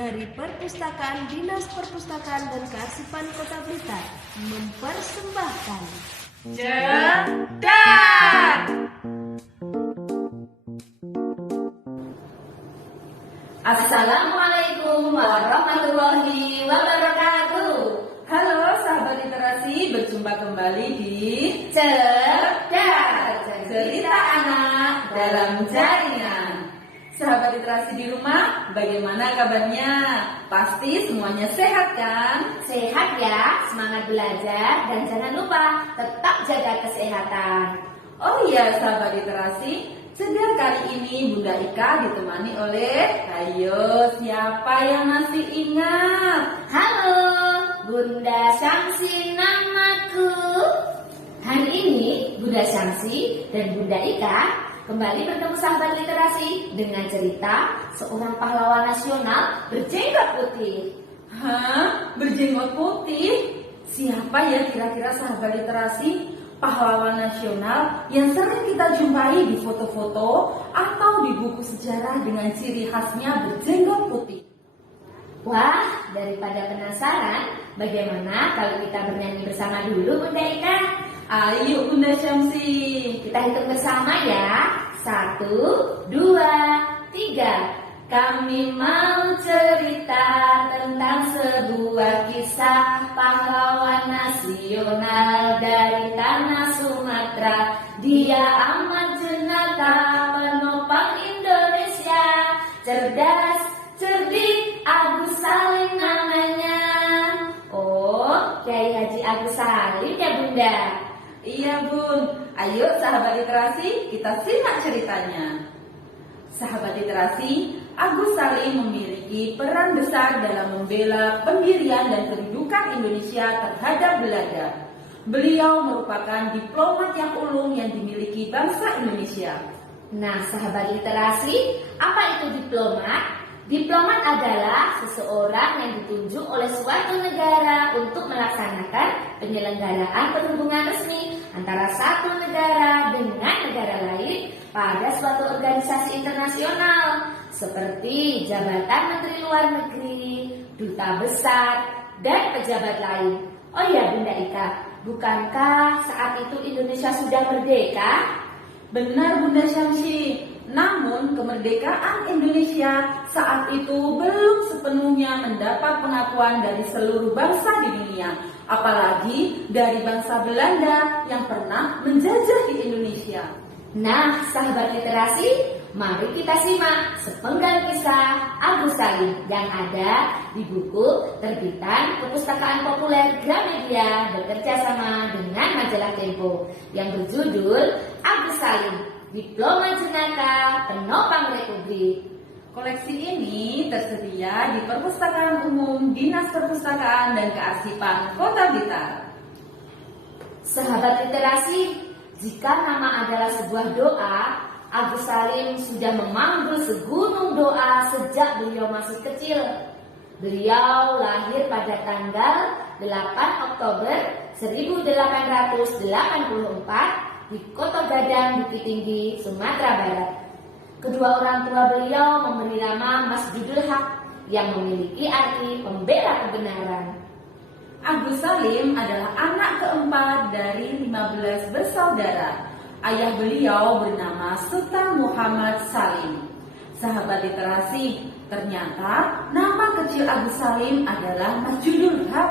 dari Perpustakaan Dinas Perpustakaan dan Kearsipan Kota Blitar mempersembahkan Cedak. Assalamualaikum warahmatullahi wabarakatuh. Halo sahabat literasi, berjumpa kembali di Cedak, cerita anak dalam jaringan. Sahabat literasi di rumah, bagaimana kabarnya? Pasti semuanya sehat kan? Sehat ya, semangat belajar dan jangan lupa tetap jaga kesehatan. Oh iya sahabat literasi, Cedak kali ini Bunda Ika ditemani oleh ayo siapa yang masih ingat? Halo, Bunda Syamsi namaku. Hari ini Bunda Syamsi dan Bunda Ika kembali bertemu sahabat literasi dengan cerita seorang pahlawan nasional berjenggot putih. Hah? Berjenggot putih? Siapa ya kira-kira sahabat literasi pahlawan nasional yang sering kita jumpai di foto-foto atau di buku sejarah dengan ciri khasnya berjenggot putih? Wah, daripada penasaran, bagaimana kalau kita bernyanyi bersama dulu Bunda Ika? Ayo Bunda Syamsi, Kita hitung bersama ya. 1, 2, 3. kami mau cerita tentang sebuah kisah pahlawan nasional dari tanah Sumatera. Dia amat jenaka penopang Indonesia, cerdas, cerdik, Agus Salim namanya. Oh, Kiai Haji Agus Salim ya Bunda? Iya Bun, ayo sahabat literasi kita simak ceritanya. Sahabat literasi, Agus Salim memiliki peran besar dalam membela pendirian dan kedudukan Indonesia terhadap Belanda. Beliau merupakan diplomat yang ulung yang dimiliki bangsa Indonesia. Nah, sahabat literasi, apa itu diplomat? Diplomat adalah seseorang yang ditunjuk oleh suatu negara untuk melaksanakan penyelenggaraan perhubungan resmi antara satu negara dengan negara lain pada suatu organisasi internasional seperti jabatan Menteri Luar Negeri, duta besar, dan pejabat lain. Oh ya Bunda Ika, bukankah saat itu Indonesia sudah merdeka? Benar Bunda Syamsi, namun kemerdekaan Indonesia saat itu belum sepenuhnya mendapat pengakuan dari seluruh bangsa di dunia, apalagi dari bangsa Belanda yang pernah menjajah di Indonesia. Nah, sahabat literasi, mari kita simak sepenggal kisah Agus Salim yang ada di buku terbitan Perpustakaan Populer Gramedia bekerja sama dengan majalah Tempo yang berjudul Agus Salim, Diplomat Jenaka Penopang Republik. Koleksi ini tersedia di Perpustakaan Umum Dinas Perpustakaan dan Kearsipan Kota Blitar. Sahabat literasi, jika nama adalah sebuah doa, Agus Salim sudah memanggul segunung doa sejak beliau masih kecil. Beliau lahir pada tanggal 8 Oktober 1884 di Kota Gadang, Bukit Tinggi, Sumatera Barat. Kedua orang tua beliau memberi nama Masjidul Haq yang memiliki arti pembela kebenaran. Agus Salim adalah anak keempat dari 15 bersaudara. Ayah beliau bernama Sultan Muhammad Salim. Sahabat literasi, ternyata nama kecil Agus Salim adalah Masjidul Haq.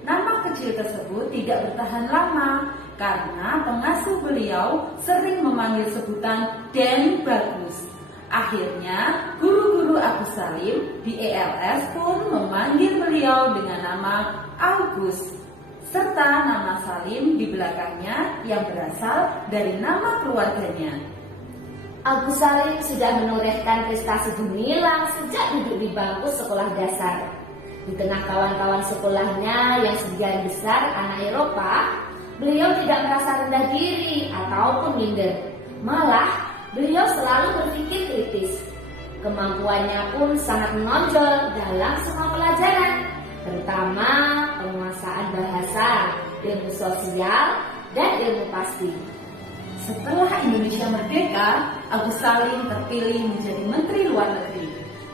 Nama kecil tersebut tidak bertahan lama karena pengasuh beliau sering memanggil sebutan Den Bagus. Akhirnya, guru-guru Agus Salim di ELS pun memanggil beliau dengan nama Agus, serta nama Salim di belakangnya yang berasal dari nama keluarganya. Agus Salim sudah menorehkan prestasi gemilang sejak duduk di bangku sekolah dasar. Di tengah kawan-kawan sekolahnya yang sebagian besar anak Eropa, beliau tidak merasa rendah diri ataupun minder. Malah, beliau selalu berpikir kritis. Kemampuannya pun sangat menonjol dalam semua pelajaran, terutama penguasaan bahasa, ilmu sosial, dan ilmu pasti. Setelah Indonesia merdeka, Agus Salim terpilih menjadi Menteri Luar Negeri.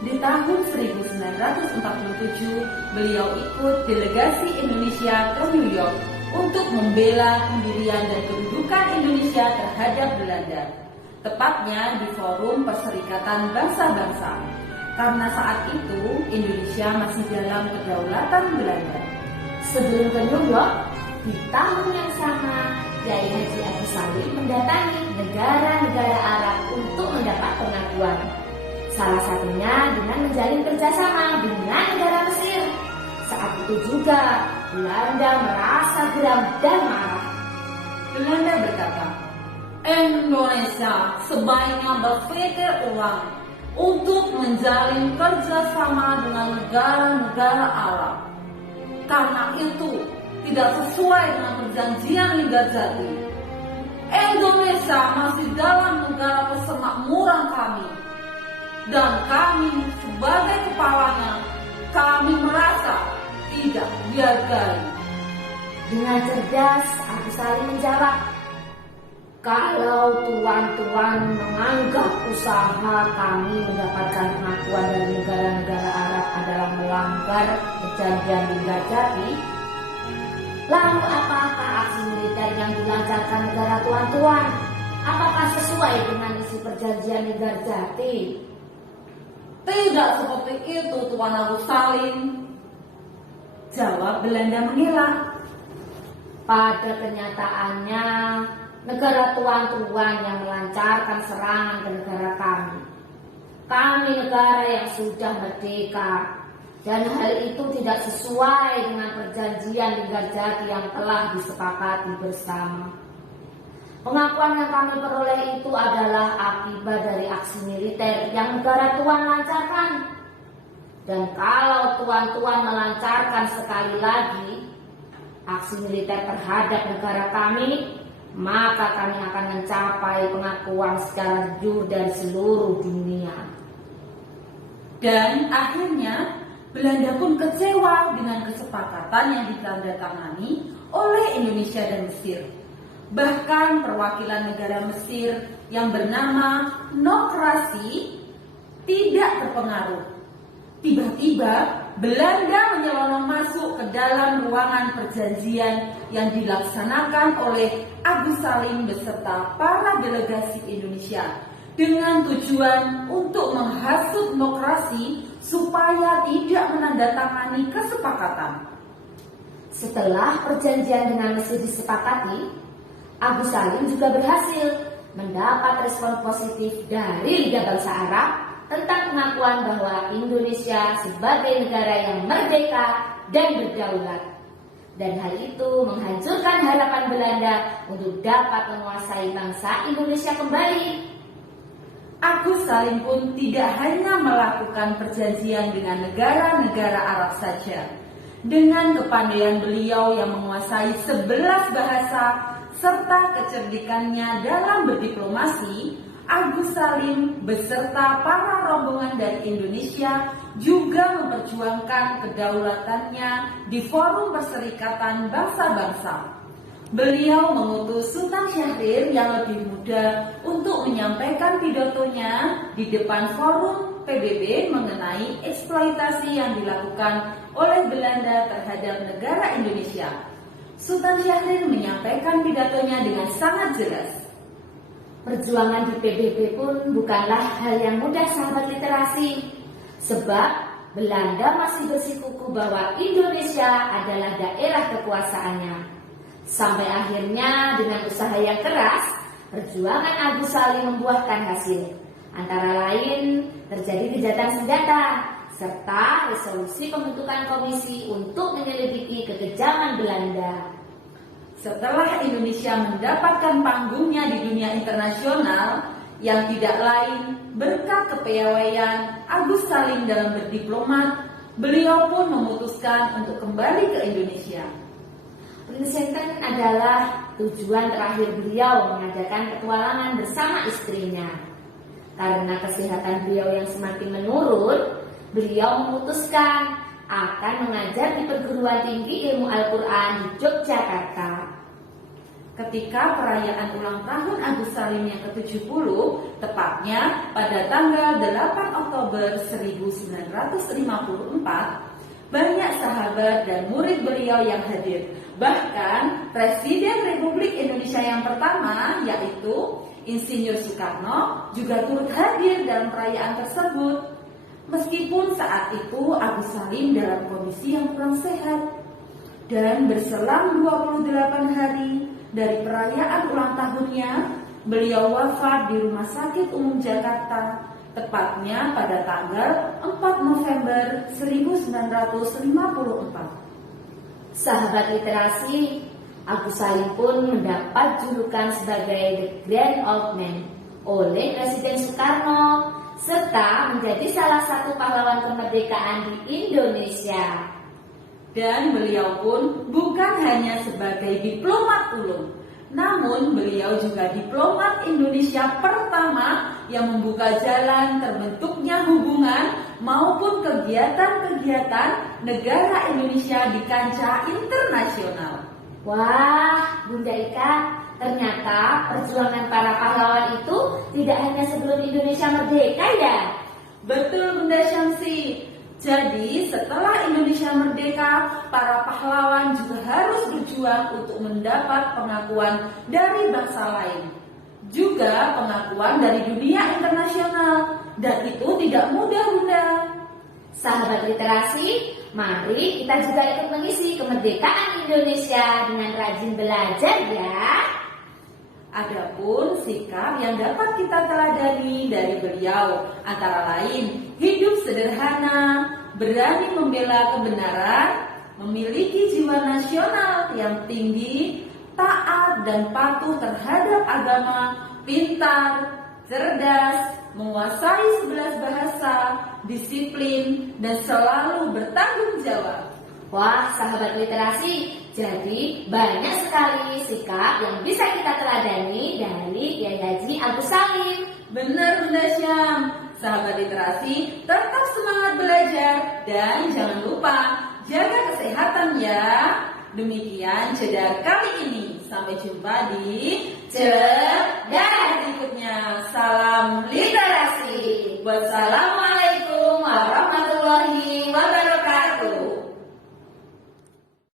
Di tahun 1947, beliau ikut delegasi Indonesia ke New York untuk membela pendirian dan kedudukan Indonesia terhadap Belanda, tepatnya di Forum Perserikatan Bangsa-Bangsa. Karena saat itu Indonesia masih dalam kedaulatan Belanda. Sebelum ke New York, di tahun yang sama, Kiai Haji Agus Salim mendatangi negara-negara Arab untuk mendapat pengakuan. Salah satunya dengan menjalin kerjasama dengan negara Mesir. Saat itu juga Belanda merasa geram dan marah. Belanda berkata, Indonesia sebaiknya berpikir ulang untuk menjalin kerjasama dengan negara-negara Arab. Karena itu tidak sesuai dengan perjanjian Linggarjati. Indonesia masih dalam negara persemakmuran kami, dan kami sebagai kepalanya, kami merasa tidak dihargai. Dengan cerdas, Agus Salim menjawab, kalau tuan-tuan menganggap usaha kami mendapatkan pengakuan dari negara-negara Arab adalah melanggar perjanjian Linggarjati, lalu apakah aksi militer yang dilancarkan negara tuan-tuan? Apakah sesuai dengan isi perjanjian Linggarjati? Tidak seperti itu, Tuan Agus Salim, jawab Belanda mengelak. Pada kenyataannya, negara tuan-tuan yang melancarkan serangan ke negara kami. Kami negara yang sudah merdeka, dan hal itu tidak sesuai dengan perjanjian Linggarjati yang telah disepakati bersama. Pengakuan yang kami peroleh itu adalah akibat dari aksi militer yang negara tuan lancarkan. Dan kalau tuan-tuan melancarkan sekali lagi aksi militer terhadap negara kami, maka kami akan mencapai pengakuan secara jujur dari seluruh dunia. Dan akhirnya Belanda pun kecewa dengan kesepakatan yang ditandatangani oleh Indonesia dan Mesir. Bahkan perwakilan negara Mesir yang bernama Nokrasi tidak terpengaruh. Tiba-tiba Belanda menyelonong masuk ke dalam ruangan perjanjian yang dilaksanakan oleh Agus Salim beserta para delegasi Indonesia dengan tujuan untuk menghasut Nokrasi supaya tidak menandatangani kesepakatan. Setelah perjanjian dengan Mesir disepakati, Agus Salim juga berhasil mendapat respon positif dari Liga Bangsa Arab tentang pengakuan bahwa Indonesia sebagai negara yang merdeka dan berdaulat. Dan hal itu menghancurkan harapan Belanda untuk dapat menguasai bangsa Indonesia kembali. Agus Salim pun tidak hanya melakukan perjanjian dengan negara-negara Arab saja. Dengan kepandaian beliau yang menguasai 11 bahasa serta kecerdikannya dalam berdiplomasi, Agus Salim beserta para rombongan dari Indonesia juga memperjuangkan kedaulatannya di Forum Perserikatan Bangsa-Bangsa. Beliau mengutus Sultan Syahrir yang lebih muda untuk menyampaikan pidatonya di depan Forum PBB mengenai eksploitasi yang dilakukan oleh Belanda terhadap negara Indonesia. Sultan Syahrir menyampaikan pidatonya dengan sangat jelas. Perjuangan di PBB pun bukanlah hal yang mudah, sahabat literasi. Sebab Belanda masih bersikukuh bahwa Indonesia adalah daerah kekuasaannya. Sampai akhirnya dengan usaha yang keras, perjuangan Agus Salim membuahkan hasil. Antara lain terjadi gencatan senjata, serta resolusi pembentukan komisi untuk menyelidiki kekejaman Belanda. Setelah Indonesia mendapatkan panggungnya di dunia internasional yang tidak lain berkat kepiawaian Agus Salim dalam berdiplomat, beliau pun memutuskan untuk kembali ke Indonesia. Princeton adalah tujuan terakhir beliau mengadakan petualangan bersama istrinya. Karena kesehatan beliau yang semakin menurun, beliau memutuskan akan mengajar di perguruan tinggi ilmu Al-Quran di Yogyakarta. ketika perayaan ulang tahun Agus Salim yang ke-70, tepatnya pada tanggal 8 Oktober 1954, banyak sahabat dan murid beliau yang hadir. Bahkan Presiden Republik Indonesia yang pertama, yaitu Insinyur Soekarno, juga turut hadir dalam perayaan tersebut. Meskipun saat itu Agus Salim dalam kondisi yang kurang sehat. Dan berselang 28 hari dari perayaan ulang tahunnya, beliau wafat di Rumah Sakit Umum Jakarta, tepatnya pada tanggal 4 November 1954. Sahabat literasi, Agus Salim pun mendapat julukan sebagai The Grand Old Man oleh Presiden Soekarno, serta menjadi salah satu pahlawan kemerdekaan di Indonesia. Dan beliau pun bukan hanya sebagai diplomat ulung, namun beliau juga diplomat Indonesia pertama yang membuka jalan terbentuknya hubungan maupun kegiatan-kegiatan negara Indonesia di kancah internasional. Wah, Bunda Ika, ternyata perjuangan para pahlawan itu tidak hanya sebelum Indonesia merdeka ya? Betul Bunda Syamsi. Jadi setelah Indonesia merdeka, para pahlawan juga harus berjuang untuk mendapat pengakuan dari bangsa lain. Juga pengakuan dari dunia internasional. Dan itu tidak mudah Bunda. Sahabat literasi, mari kita juga ikut mengisi kemerdekaan Indonesia dengan rajin belajar ya. Adapun sikap yang dapat kita teladani dari beliau antara lain hidup sederhana, berani membela kebenaran, memiliki jiwa nasional yang tinggi, taat dan patuh terhadap agama, pintar, cerdas, menguasai 11 bahasa, disiplin, dan selalu bertanggung jawab. Wah, sahabat literasi, jadi banyak sekali sikap yang bisa kita teladani dari Kiai Haji Agus Salim. Benar Bunda Syam. Sahabat literasi, tetap semangat belajar dan jangan lupa jaga kesehatan ya. Demikian Cedar kali ini. Sampai jumpa di Cedar berikutnya. Salam literasi. Wassalamualaikum.